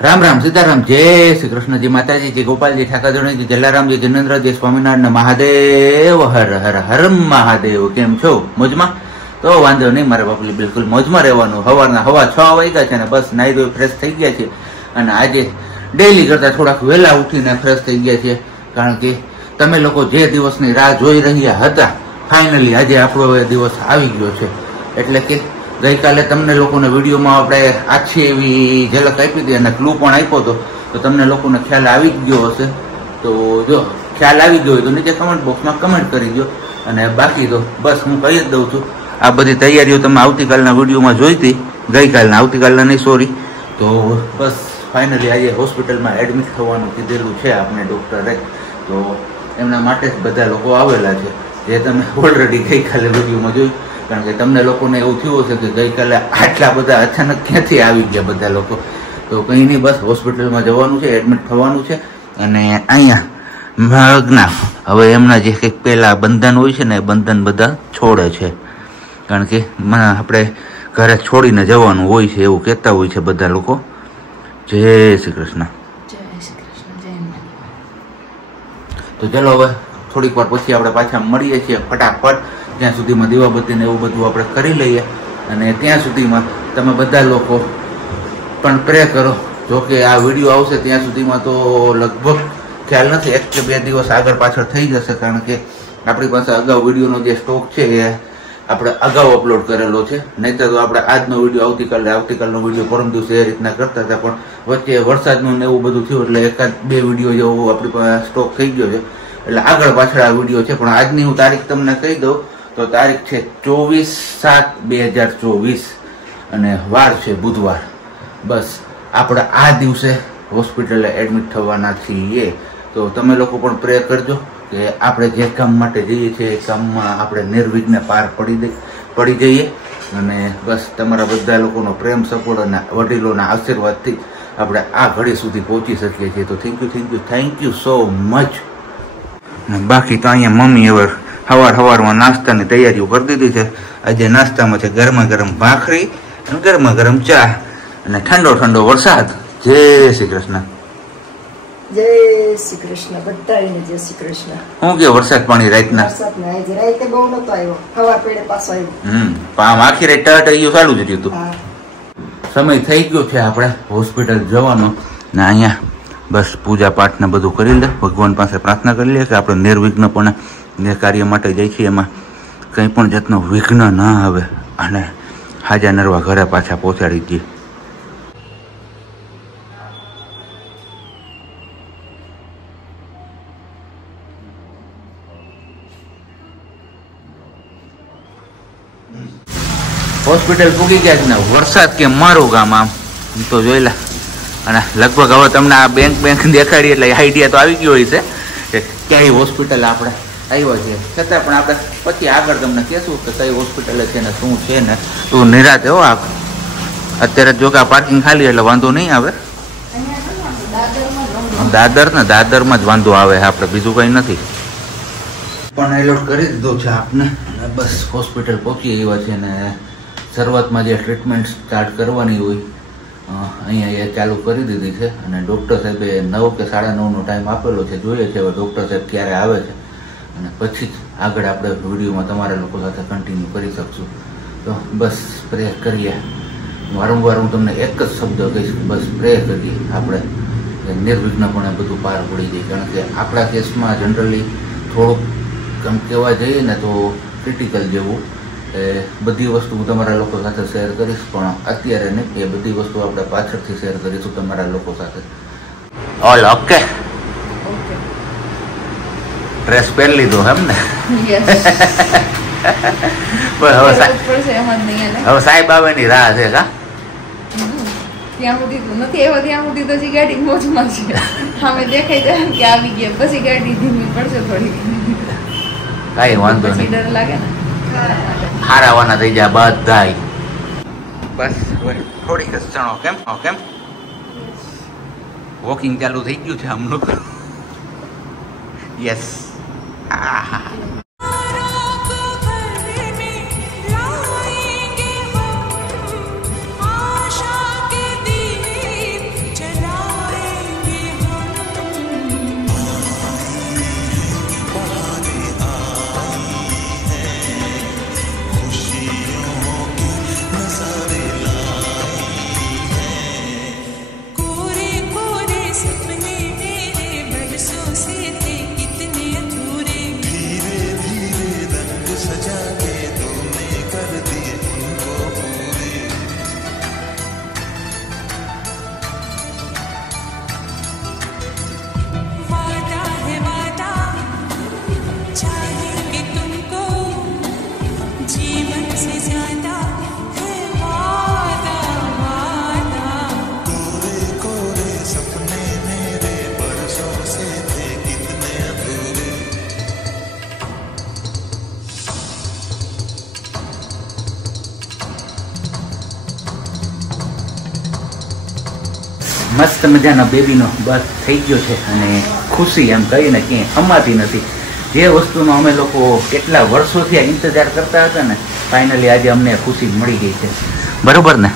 राम राम सीताराम जय श्री कृष्ण जी माताजी जी गोपाल जी ठाकरधणी जी जलाराम जी जनेन्द्र जी स्वामीनारायण महादेव हर हर हर महादेव केम छो मोजमा तो वांधो नहीं मारे बापली बिल्कुल मोजमा રહેવાનું સવારના 6:30 વાગ્યા છે ને બસ નાઈ ધોઈ ફ્રેશ થઈ ગયા છે અને આજે ડેઈલી કરતા થોડાક વહેલા ઉઠીને ફ્રેશ થઈ ગયા છે કારણ કે તમે લોકો જે દિવસની રાહ જોઈ રહ્યા હતા ફાઇનલી આજે આપણો એ દિવસ આવી ગયો છે એટલે કે ગઈકાલે તમને લોકોને વિડીયોમાં આપણે આછી એવી ઝલક આપી હતી અને ક્લુ પણ આપ્યો હતો તો તમને લોકોને ખ્યાલ આવી જ ગયો હશે તો જો ખ્યાલ આવી ગયો હોય તો નીચે કમેન્ટ બોક્સમાં કમેન્ટ કરી દો અને બાકી તો બસ હું કહી જ દઉં છું આ બધી તૈયારીઓ તમે આવતીકાલના વિડીયોમાં જોઈ હતી ગઈકાલના આવતીકાલના નહીં સોરી તો બસ ફાઇનલી આજે હોસ્પિટલમાં એડમિટ થવાનું કીધેલું છે આપણે ડૉક્ટરે તો એમના માટે જ બધા લોકો આવેલા છે જે તમે ઓલરેડી ગઈકાલે વિડીયોમાં જોયું કારણ કે તમને લોકોને એવું થયું હશે કે ગઈકાલે આટલા બધા અચાનક ક્યાંથી આવી ગયા બધા લોકો તો કંઈ નહીં બસ હોસ્પિટલમાં જવાનું છે એડમિટ થવાનું છે અને અહીંયા મગના હવે એમના જે કંઈક પહેલાં બંધન હોય છે ને એ બંધન બધા છોડે છે કારણ કે આપણે ઘરે છોડીને જવાનું હોય છે એવું કહેતા હોય છે બધા લોકો જય શ્રી કૃષ્ણ તો ચલો હવે થોડીક વાર પછી આપણે પાછા મળીએ છીએ ફટાફટ ત્યાં સુધીમાં દીવાબત્તી ને એવું બધું આપણે કરી લઈએ અને ત્યાં સુધીમાં તમે બધા લોકો પણ પ્રે કરો જો કે આ વિડીયો આવશે ત્યાં સુધીમાં તો લગભગ ખ્યાલ નથી 1 કે 2 દિવસ આગળ પાછળ થઈ જશે કારણ કે આપણી પાસે અગાઉ વિડીયોનો જે સ્ટોક છે એ આપણે અગાઉ અપલોડ કરેલો છે નહીંતર તો આપણે આજનો વિડીયો આવતીકાલનો વિડીયો પરમ દિવસે એ રીતના કરતા હતા પણ વચ્ચે વરસાદનું ને એવું બધું થયું એટલે 1-2 વિડીયો જેવો આપણી પાસે સ્ટોક થઈ ગયો છે એટલે આગળ પાછળ આ વિડીયો છે પણ આજની હું તારીખ તમને કહી દઉં તો તારીખ છે 24/7/2024 અને વાર છે બુધવાર બસ આપણે આ દિવસે હોસ્પિટલે એડમિટ થવાના છીએ તો તમે લોકો પણ પ્રે કરજો કે આપણે જે કામ માટે જઈએ છીએ એ કામમાં આપણે નિર્વિઘ્ને પાર પડી જઈએ અને બસ તમારા બધા લોકોનો પ્રેમ સપોર્ટ અને વડીલોના આશીર્વાદથી આપણે આ ઘડી સુધી પહોંચી શકીએ છીએ તો થેન્ક યુ સો મચ બાકી તો અહીંયા મમ્મી હવે સવારમાં નાસ્તાની તૈયારીઓ કરી દીધી છે આજે નાસ્તામાં છે ગરમા ગરમ ભાખરી અને ગરમા ગરમ ચા અને ઠંડો વરસાદ જય શ્રી કૃષ્ણ જય શ્રી કૃષ્ણ બધાને જય શ્રી કૃષ્ણ શું કે વરસાદ પાણી રાતના રાતે બહુ નતો આવ્યો સવાર પેડે પાછો આવ્યો આમ આખી રાત ટાટા ચાલુ જ હતું સમય થઈ ગયો છે આપણે હોસ્પિટલ જવાનો ને અહીંયા બસ પૂજા પાઠ ને બધું કરી લે ભગવાન પાસે પ્રાર્થના કરી લે કે આપણે નિર્વિઘ્નપણે જે કાર્ય માટે જાય છે એમાં કંઈ પણ જાતનો વિઘ્ન ના આવે અને હાજા નરવા ઘરે પાછા પહોંચાડી દઈએ હોસ્પિટલ પૂગી ગયા છે ને વરસાદ કે મારું ગામ આમ તો જોઈ લે અને લગભગ હવે તમને આ બેંક દેખાડી એટલે આઈડિયા તો આવી ગયો હોય છે કે ક્યાંય હોસ્પિટલ આપણે આવ્યા છે છતાં પણ આપણે પછી આગળ તમને કહેશું કે કઈ હોસ્પિટલ છે ને શું છે ને તો નિરાતે હો આ અત્યારે જો કે આ પાર્કિંગ ખાલી એટલે વાંધો નહીં આવે દાદરમાં જ વાંધો આવે આપણે બીજું કંઈ નથી પણ એલોટ કરી દીધો છે આપને અને બસ હોસ્પિટલ પહોંચી આવ્યા છે ને શરૂઆતમાં જે ટ્રીટમેન્ટ સ્ટાર્ટ કરવાની હોય અહીંયા એ ચાલુ કરી દીધી છે અને ડૉક્ટર સાહેબે 9 કે 9:30નો ટાઈમ આપેલો છે જોઈએ છે હવે ડૉક્ટર સાહેબ ક્યારે આવે છે અને પછી જ આગળ આપણે વિડીયોમાં તમારા લોકો સાથે કન્ટિન્યુ કરી શકશું તો બસ પ્રે કરીએ વારંવાર હું તમને એક જ શબ્દ કહીશ બસ પ્રે કરીએ આપણે નિર્વિઘ્નપણે બધું પાર પડી જાય કારણ કે આપણા કેસમાં જનરલી થોડુંક આમ કહેવા જઈએ ને તો ક્રિટિકલ જેવું એ બધી વસ્તુ હું તમારા લોકો સાથે શેર કરીશ પણ અત્યારે નહીં એ બધી વસ્તુ આપણે પાછળથી શેર કરીશું તમારા લોકો સાથે ઓલ ઓકે ડ્રેસ પહેરી લીધો એમ ને હવે સાહેબ આવેની રાહ છે કા ત્યાં સુધી તો ગાડી મોજમાં છે અમે દેખાઈ જાય કે આવી ગયા પછી ગાડી ધીમી પડશે થોડી કઈ વાંધો નહીં ડર લાગે ને હારાવાના થઈ જાય બધાય બસ થોડીક જ ચણો કેમ વોકિંગ ચાલુ થઈ ગયું છે હમણાં યસ आशा के दीप जला મસ્ત મજાનો બેબીનો બર્થ થઈ ગયો છે અને ખુશી એમ કહીને ક્યાંય સમાતી નથી. જે વસ્તુનો અમે લોકો કેટલા વર્ષોથી ઇંતજાર કરતા હતા ને, ફાઇનલી આજે અમને ખુશી મળી ગઈ છે. બરોબર ને?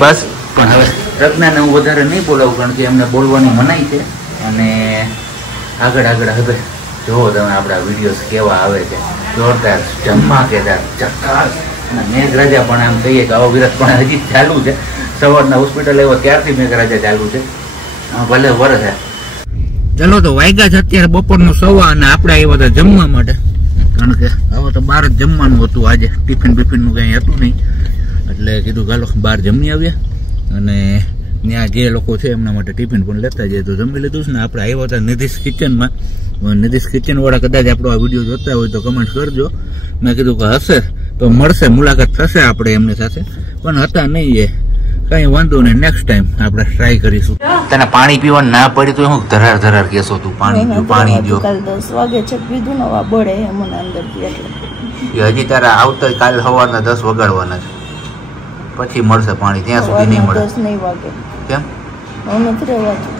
બસ પણ હવે પ્રજ્ઞાને હું વધારે નહીં બોલાવું, કારણ કે એમને બોલવાની મનાઈ છે. અને આગળ હવે જોવો તમે આપણા વિડીયોઝ કેવા આવે છે, જોરદાર, ધમાકેદાર, ચકાસ. અને મેઘરાજા પણ આમ કહીએ કે અવિરત પણ હજી ચાલુ છે. સવારના હોસ્પિટલ આવ્યો ત્યારથી મેઘરાજા ચાલુ છે, ભલે વરસે. ચલો તો વાગ્યા છે અત્યારે બપોરનો 1:15 અને આપણે આવ્યા હતા જમવા માટે, કારણ કે હવે તો બહાર જ જમવાનું હતું આજે. ટિફિન નું કઈ હતું નહીં, એટલે કીધું ચાલો બહાર જમી આવ્યા. અને ત્યાં જે લોકો છે એમના માટે ટિફિન પણ લેતા જઈએ, તો જમી લીધું છે ને. આપણે આવ્યા હતા નિધિશ કિચનમાં. નિધિશ કિચન વાળા કદાચ આપણો આ વિડીયો જોતા હોય તો કમેન્ટ કરજો. મેં કીધું કે હશે તો મળશે, મુલાકાત થશે આપણે એમની સાથે, પણ હતા નહીં એ. કઈ વાંધો નહીં, નેક્સ્ટ ટાઈમ આપણે ટ્રાય કરીશું. તને પાણી પીવાનું ના પડી તો હું ધરાર કેસો તું પાણી પીવું, પાણી જો. કાલ 10 વાગે છે પીધું નવા બળે મને અંદરથી, એટલે હજી તારા આવતા કાલ સવારના 10 વગાડવાના છે, પછી મળશે પાણી. ત્યાં સુધી નહીં મળે. 10 નહીં વાગે. કેમ? હું નથી રહેવાતું.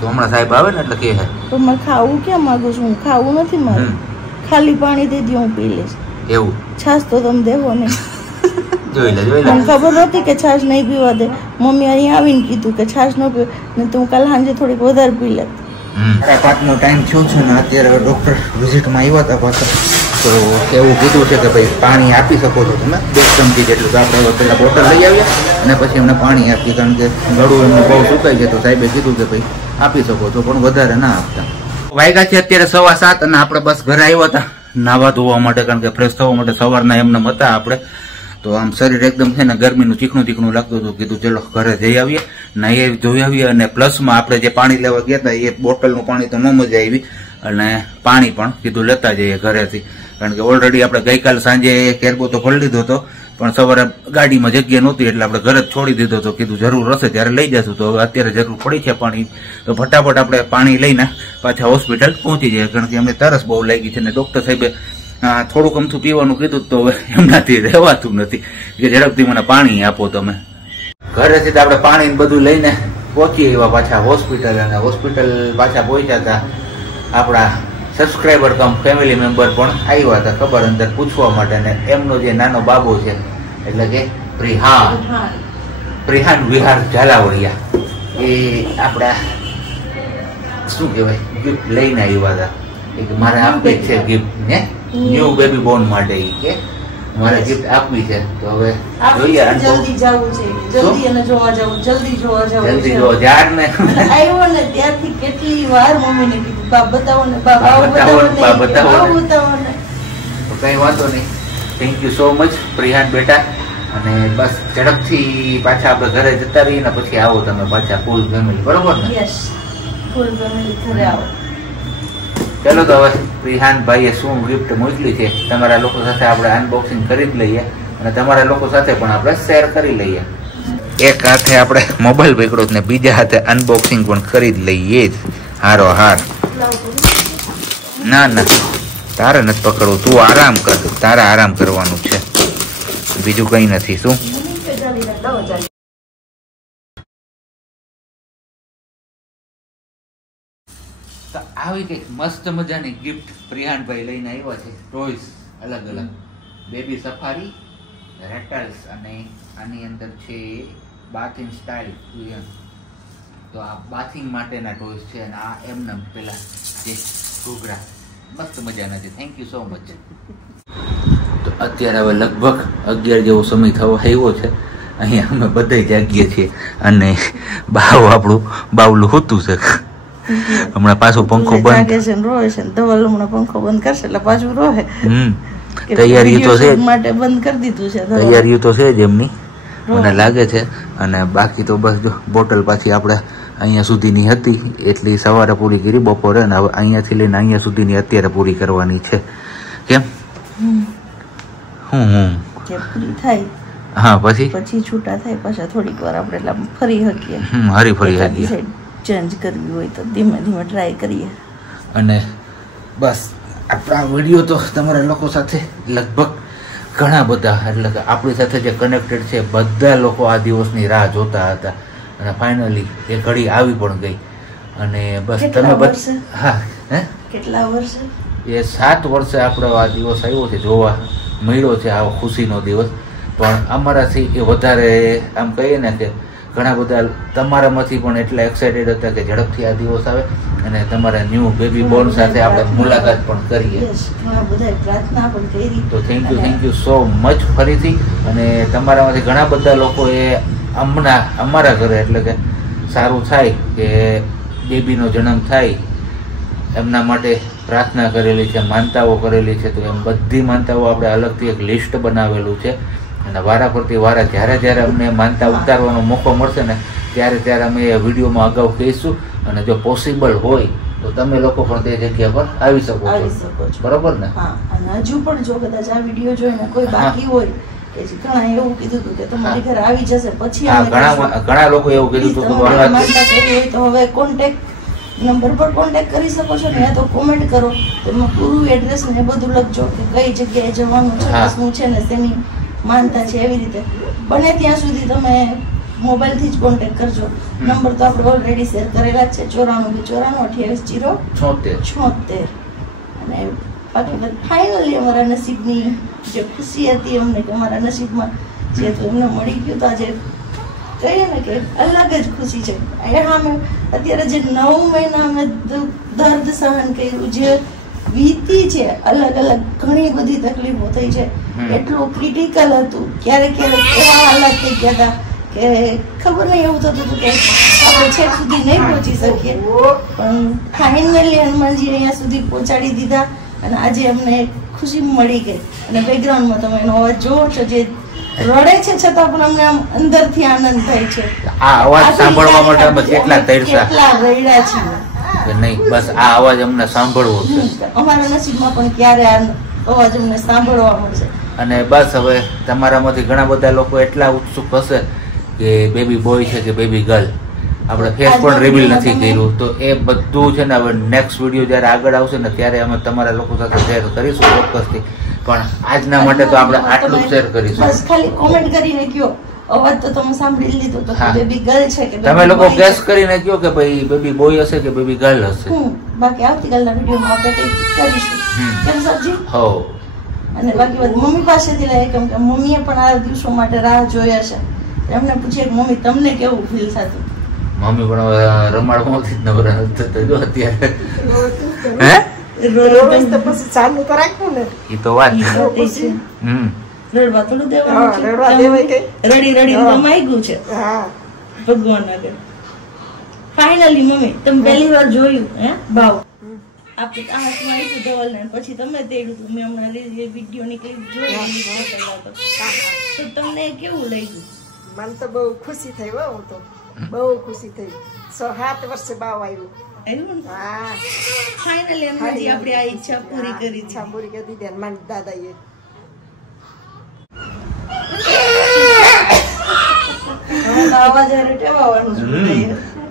તો હમણાં સાહેબ આવે ને એટલે કે હે તો મારે ખાવું ક્યાં માંગુ છું? હું ખાવું નથી મારે, ખાલી પાણી દે દો, હું પી લઈશ. એવું? છાશ તો તમે દેવો નહીં. જોઈ લે. મને ખબર હતી કે છાશ નહીં પીવા દે. મમ્મી અહીંયા આવીને કીધું કે છાશ ન પીવ, ને તો હું કાલ સાંજે થોડીક વધારે પી લેત. 5:30નો ટાઈમ થયો છે ને અત્યારે ડોક્ટર વિઝિટમાં આવ્યા હતા પાછા. તો એવું કીધું છે કે ભાઈ પાણી આપી શકો છો તમે 2 ચમચી જેટલું. તો આપણે પેલા બોટલ લઈ આવ્યા અને પછી એમને પાણી આપી, કારણ કે ગળું એમને બહુ સુકાઈ જાય. તો સાહેબે કીધું કે ભાઈ આપી શકો છો, પણ વધારે ના આપતા. વાગ્યા છે અત્યારે 7:15 અને આપણે બસ ઘરે આવ્યા હતા નાવા ધોવા માટે, કારણ કે ફ્રેશ થવા માટે. સવારના એમને હતા આપણે, તો આમ શરીર એકદમ છે ને ગરમીનું ચીકણું લાગતું હતું. કીધું ચલો ઘરે જઈ આવીએ, નાહી ધોઈ આવીએ. અને પ્લસમાં આપણે જે પાણી લેવા ગયા હતા એ બોટલનું પાણી તો ન મજા આવી, અને પાણી પણ કીધું લેતા જઈએ ઘરેથી, કારણ કે ઓલરેડી આપણે ગઈકાલ સાંજે કેરબો તો ભરી લીધો હતો, પણ સવારે ગાડીમાં જગ્યા નહોતી એટલે આપણે ઘરે જ છોડી દીધો હતો. કીધું જરૂર હશે ત્યારે લઈ જશું. તો હવે અત્યારે જરૂર પડી છે પાણી, તો ફટાફટ આપણે પાણી લઈને પાછા હોસ્પિટલ પહોંચી જાય, કારણ કે એમને તરસ બહુ લાગી છે. અને ડોક્ટર સાહેબે થોડુંક અમથું પીવાનું કીધું, તો હવે એમનાથી રહેવાતું નથી કે ઝડપથી મને પાણી આપો તમે. ઘરેથી તો આપણે પાણી બધું લઈને પહોંચી આવ્યા પાછા હોસ્પિટલ. અને હોસ્પિટલ પાછા પહોંચ્યા હતા આપણા સબસ્ક્રાઈબર કમ ફેમિલી મેમ્બર પણ આવ્યા હતા ખબર અંદર પૂછવા માટે. અને એમનો જે નાનો બાબો છે, એટલે કે પ્રિહાન વિહાર ઝાલાવડિયા, એ આપણા શું કહેવાય ગિફ્ટ લઈને આવ્યા હતા. એક મારે આપવી છે ગિફ્ટ ને ન્યુ બેબી બોર્ન માટે, કે મારે ગિફ્ટ આપવી છે. તો હવે જોઈએ, જલ્દી જવું છે, જલ્દી એને જોવા જવું, જલ્દી જોવા જાર ને આવ્યો ને ત્યારથી કેટલી વાર મમ્મીને કીધું બા બતાવો ને, બા બતાવો ને. કઈ વાંધો નહીં. થેન્ક યુ સો મચ પ્રિહાન બેટા. અને બસ ઝડપથી પાછા આપણે ઘરે જતા રહીએ ને પછી આવો તમે પાછા ફૂલ ફેમિલી, બરોબર ને? યસ, ફૂલ ફેમિલી ઘરે આવો. ચલો તો હવે પ્રિહાન ભાઈએ શું ગિફ્ટ મોકલી છે તમારા લોકો સાથે આપણે અનબોક્સિંગ કરી જ લઈએ, અને તમારા લોકો સાથે પણ આપણે શેર કરી લઈએ. એક હાથે આપણે મોબાઈલ પકડો ને બીજા હાથે અનબોક્સિંગ પણ કરી જ લઈએ જ હારો હાર. ના તારે નથી પકડવું, તું આરામ કર, તારે આરામ કરવાનું છે, બીજું કઈ નથી. શું તો આવી કઈક મસ્ત મજાની ગિફ્ટ પ્રિહાનભાઈ લઈને આવ્યા છે. ટોયસ અલગ અલગ, બેબી સફારી, રેટલ્સ, અને આની અંદર છે બાથિંગ સ્ટાઇલ. તો આ બાથિંગ માટેના ટોયસ છે, અને આ એમને પેલા જે ઘૂઘરા મસ્ત મજાના છે. Thank you so much. તો અત્યારે હવે લગભગ 11 જેવો સમય થવા આવ્યો છે. અહીંયા અમે બધા જાગીએ છીએ, અને આપણું બાવલું હોતું છે. હમણાં પાછો પંખો બંધ રોહે છે, ધવલ હમણાં પંખો બંધ કરશે એટલે પાછું રોહે. તૈયારી તો છે માટે બંધ કરી દીધું છે, તૈયારી તો છે જ એમની, મને લાગે છે. અને બાકી તો બસ જો બોટલ પાછી આપણે અહીંયા સુધીની હતી એટલી સવારે પૂરી કરી, બપોરે, અને હવે અહીંયાથી લઈને અહીંયા સુધીની અત્યારે પૂરી કરવાની છે. કેમ? પૂરી થાય હા, પછી છૂટા થાય પાછા થોડીક વાર આપણે ફરી શકીએ, ફરી શકીએ. ચેન્જ કરવી હોય તો ધીમે ધીમે ટ્રાય કરીએ. અને બસ આપણા વિડીયો તો તમારા લોકો સાથે લગભગ ઘણા બધા એટલે કે આપણી સાથે જે કનેક્ટેડ છે બધા લોકો આ દિવસની રાહ જોતા હતા અને ફાઇનલી એ ઘડી આવી પણ ગઈ. અને બસ તમે હા હે કેટલા વર્ષે એ 7 વર્ષે આપણો આ દિવસ આવ્યો છે, જોવા મળ્યો છે આ ખુશીનો દિવસ. પણ અમારાથી એ વધારે આમ કહીએ ને કે ઘણા બધા તમારામાંથી પણ એટલા એક્સાઇટેડ હતા કે ઝડપથી આ દિવસ આવે અને તમારા ન્યૂ બેબી બોર્ન સાથે આપણે મુલાકાત પણ કરીએ. તો થેન્ક યુ સો મચ ફરીથી. અને તમારામાંથી ઘણા બધા લોકોએ અમારા ઘરે એટલે કે સારું થાય કે બેબીનો જન્મ થાય એમના માટે પ્રાર્થના કરેલી છે, માનતાઓ કરેલી છે. તો એમ બધી માનતાઓ આપણે અલગથી એક લિસ્ટ બનાવેલું છે અને વારા ફરતી વારા જ્યારે અમને માનતા ઉતારવાનો મોકો મળશે ને ત્યારે અમે એ વિડીયોમાં અગાઉ કહીશું. અને જો પોસિબલ હોય તો તમે લોકો પણ તે જગ્યા પર આવી શકો છો, બરોબર ને? અને હજુ પણ જો કદાચ આ વિડીયો જોઈને કોઈ બાકી હોય કે ઘણા એવું કીધું હતું કે તમારી ઘરે આવી જશે પછી ઘણા લોકો એવું કીધું હતું તો હવે કોન્ટેક્ટ નંબર પર કોન્ટેક્ટ કરી શકો છો ને, યા તો કોમેન્ટ કરો, એમાં પૂરું એડ્રેસ ને બધું લખજો કે કઈ જગ્યાએ જવાનું છે, શું છે ને તેની માનતા છે. એવી રીતે બને ત્યાં સુધી તમે મોબાઈલથી જ કોન્ટેક્ટ કરજો. નંબર તો આપણે ઓલરેડી શેર કરેલા જ છે, 94 અને બાકી ફાઇનલી અમારા નસીબની જે ખુશી હતી અમને કે અમારા નસીબમાં જે તો એમને મળી ગયું. તો આજે કહીએ ને કે અલગ જ ખુશી છે. અમે અત્યારે જે 9 મહિના અમે દર્દ સહન કર્યું, જે વીતી છે અલગ ઘણી બધી તકલીફો થઈ છે, એટલું ક્રિટિકલ હતું. ક્યારેક એવા હાલત થઈ ગયા હતા કે ખબર નહીં, એવું થતું હતું કે આપણે છેક સુધી નહીં પહોંચી શકીએ. પણ ફાઇનલી હનુમાનજી અહીંયા સુધી પહોંચાડી દીધા અને આજે અમને ખુશી મળી ગઈ. અને બેકગ્રાઉન્ડમાં તમે એનો અવાજ જોવો છો, જે રડે છે છતાં પણ અમને આમ અંદરથી આનંદ થાય છે. આ અવાજ સાંભળવા માટે અમે કેટલા રડ્યા છે નહીં, બસ આ અવાજ અમને સાંભળવો છે. અમારા નસીબમાં પણ ક્યારે આ અવાજ અમને સાંભળવા મળશે. અને બસ હવે તમારામાંથી ઘણા બધા લોકો એટલા ઉત્સુક હશે કે બેબી બોય છે કે બેબી ગર્લ, આપણે ફેસ પણ રિવીલ નથી કર્યું. તો એ બધું છે ને હવે નેક્સ્ટ વિડીયો જ્યારે આગળ આવશે ને ત્યારે અમે તમારા લોકો સાથે શેર કરીશું ચોક્કસથી. પણ આજના માટે તો આપણે આટલું શેર કરીશું. બસ ખાલી કોમેન્ટ કરીને કયો, અવાજ તો તમે સાંભળી લીધો તો બેબી ગર્લ છે કે તમે લોકો ગેસ કરીને કયો કે ભાઈ બેબી બોય હશે કે બેબી ગર્લ હશે. બાકી આવતીકાલના વિડીયોમાં આપણે કંઈક કરીશું, કેમ સરજી? હો. અને બાકી વાત મમ્મી પાસેથી લઈએ, કેમ કે મમ્મીએ પણ આ દિવસો માટે રાહ જોયા છે. એમને પૂછીએ કે મમ્મી તમને કેવું ફીલ થતું? મમ્મી પણ રમાડવાથી જ નવરા થતો જો અત્યારે. હે પછી ચાલુ તો રાખવું ને, એ તો વાત છે. રડવા થોડું દેવાનું છે, રડી રમાઈ ગયું છે ભગવાન આગળ. ફાઇનલી મમ્મી તમે પહેલી વાર જોયું હે ભાવ આપણે હાથમાં આવ્યું ધવલ ને પછી તમે તેડ્યું હતું. મેં હમણાં વિડીયોની ક્લિપ જોઈ તો તમને કેવું લાગ્યું? મને તો બહુ ખુશી થઈ. હું તો બહુ ખુશી થઈ. 7 વર્ષે બાવ આવ્યું. હા ફાઇનલી હનુમાનજી આપણે આ ઈચ્છા પૂરી કરી દીધી હનુમાન દાદાએ.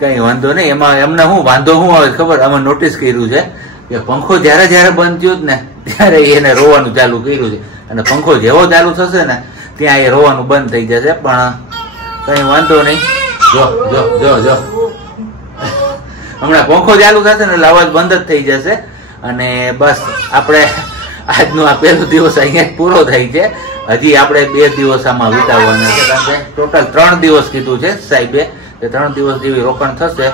કઈ વાંધો નહીં, એમાં એમને શું વાંધો શું આવે ખબર? અમે નોટિસ કર્યું છે કે પંખો જયારે બંધ થયો ને ત્યારે એને રોવાનું ચાલુ કર્યું છે, અને પંખો જેવો ચાલુ થશે ને ત્યાં એ રોવાનું બંધ થઈ જશે. પણ કઈ વાંધો નહીં, જો હમણાં પંખો ચાલુ થશે ને એટલે અવાજ બંધ જ થઈ જશે. અને બસ આપણે આજનો આ પહેલો દિવસ અહીંયા પૂરો થાય છે. હજી આપણે 2 દિવસ આમાં વિતાવવાના છે, કારણ કે ટોટલ 3 દિવસ કીધું છે સાહેબે, કે 3 દિવસ જેવી રોકાણ થશે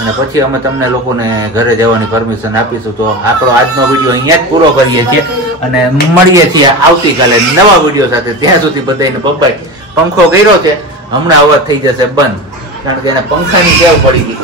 અને પછી અમે તમને લોકોને ઘરે જવાની પરમિશન આપીશું. તો આપણો આજનો વિડીયો અહીંયા જ પૂરો કરીએ છીએ અને મળીએ છીએ આવતીકાલે નવા વિડીયો સાથે. ત્યાં સુધી બધાને બબાઈ. પંખો કર્યો છે, હમણાં અવાજ થઈ જશે બંધ, કારણ કે એને પંખાની ટેવ પડી ગઈ.